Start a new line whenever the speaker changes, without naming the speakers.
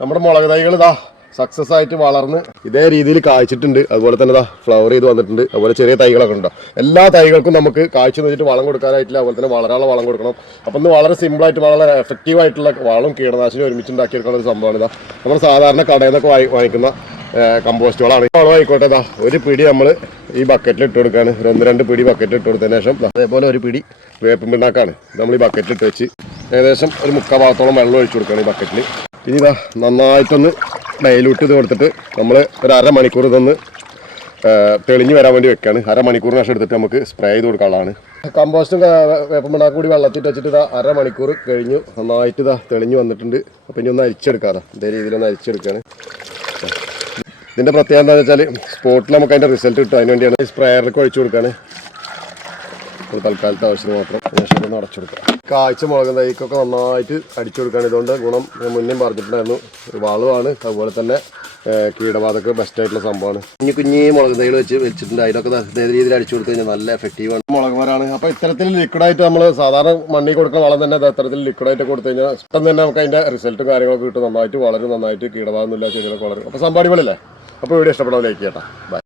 നമ്മുടെ മുളക് തൈകൾ ഇതാ സക്സസ് ആയിട്ട് വളർന്ന് ഇതേ രീതിയിൽ കായ്ച്ചിട്ടുണ്ട്. അതുപോലെ തന്നെ ഇതാ ഫ്ലവർ ചെയ്ത് വന്നിട്ടുണ്ട്. അതുപോലെ ചെറിയ തൈകളൊക്കെ ഉണ്ടോ. എല്ലാ തൈകൾക്കും നമുക്ക് കാഴ്ച വെച്ചിട്ട് വളം കൊടുക്കാനായിട്ടില്ല. അതുപോലെ തന്നെ വളരാനുള്ള വളം കൊടുക്കണം. അപ്പം ഇന്ന് വളരെ സിമ്പിൾ ആയിട്ട് വളരെ എഫക്റ്റീവ് ആയിട്ടുള്ള വളം കീടനാശിനി ഒരുമിച്ച് ഉണ്ടാക്കിയെടുക്കുന്ന ഒരു സംഭവമാണ് ഇതാ. നമ്മൾ സാധാരണ കടയിൽ നിന്നൊക്കെ വാങ്ങിക്കുന്ന കമ്പോസ്റ്റ് വളമാണ് വളം ആയിക്കോട്ടെ ഇതാ ഒരു പിടി നമ്മൾ ഈ ബക്കറ്റിൽ ഇട്ട് കൊടുക്കുകയാണ് ഒരു ഒന്ന് രണ്ട് പിടി ബക്കറ്റിൽ ഇട്ട് കൊടുത്തതിന് ശേഷം അതേപോലെ ഒരു പിടി വേപ്പിൻ പിണ്ണാക്കാണ് നമ്മൾ ഈ ബക്കറ്റിൽ ഇട്ട് വെച്ച് ഏകദേശം ഒരു മുക്കാൽ ഭാഗത്തോളം വെള്ളം ഒഴിച്ചു കൊടുക്കുകയാണ് ഈ ബക്കറ്റിൽ ഇനി ഇതാ നന്നായിട്ടൊന്ന് ഡൈലൂട്ട് ചെയ്ത് കൊടുത്തിട്ട് നമ്മൾ ഒരു അരമണിക്കൂർ ഇതൊന്ന് തെളിഞ്ഞു വരാൻ വേണ്ടി വെക്കുകയാണ് അരമണിക്കൂറിന് ശേഷം എടുത്തിട്ട് നമുക്ക് സ്പ്രേ ചെയ്ത് കൊടുക്കാനുള്ളതാണ്. കമ്പോസ്റ്റും വേപ്പം പിണ്ണാക്കും കൂടി വെള്ളത്തിട്ട് വെച്ചിട്ട് ഇതാ അരമണിക്കൂർ കഴിഞ്ഞു. നന്നായിട്ട് ഇതാ തെളിഞ്ഞു വന്നിട്ടുണ്ട്. അപ്പം ഇനി ഒന്ന് അരിച്ചെടുക്കാതെ. ഇതേ രീതിയിൽ ഒന്ന് അരിച്ചെടുക്കുകയാണ് ഇതിന്റെ പ്രത്യേകത എന്താണെന്ന് വെച്ചാൽ സ്പോട്ടിൽ നമുക്ക് അതിന്റെ റിസൾട്ട് കിട്ടും. അതിന് വേണ്ടിയാണ് സ്പ്രേയറിലേക്ക് ഒഴിച്ചു കൊടുക്കാണ്. ഒരു തൽക്കാലത്തെ ആവശ്യത്തിന് മാത്രം ശേഷം ഒന്ന് അടച്ചു കൊടുക്കാം കാഴ്ച മുളക് തൈക്കൊക്കെ നന്നായിട്ട് അടിച്ചു കൊടുക്കുകയാണ് ഇതുകൊണ്ട് ഗുണം മുന്നേ പറഞ്ഞിട്ടുണ്ടായിരുന്നു. ഒരു വളമാണ് അതുപോലെ തന്നെ കീടബാധക്ക് ബെസ്റ്റ് ആയിട്ടുള്ള സംഭവമാണ്. കുഞ്ഞു കുഞ്ഞി മുളക് തൈകൾ വെച്ച് വെച്ചിട്ടുണ്ട്. അതിലൊക്കെ ഇതേ രീതിയിൽ അടിച്ചു കൊടുത്തു കഴിഞ്ഞാൽ നല്ല എഫക്റ്റീവാണ് മുളക് മരമാണ് അപ്പോൾ ഇത്തരത്തിൽ ലിക്വിഡായിട്ട് നമ്മൾ സാധാരണ മണ്ണിൽ കൊടുക്കുന്ന വളം തന്നെ ഇത്തരത്തിൽ ലിക്വിഡായിട്ട് കൊടുത്തു കഴിഞ്ഞാൽ ഇഷ്ടം തന്നെ നമുക്ക് അതിന്റെ റിസൾട്ടും കാര്യങ്ങളൊക്കെ കിട്ടും. നന്നായിട്ട് വളരും. നന്നായിട്ട് കീടബാധമൊന്നുമില്ല ചെടികളൊക്കെ വളരും. അപ്പോൾ സംഭാടികളല്ലേ അപ്പോൾ വീഡിയോ ഇഷ്ടപ്പെടാൻ ലൈക്ക് ചെയ്യട്ടെ. ബൈ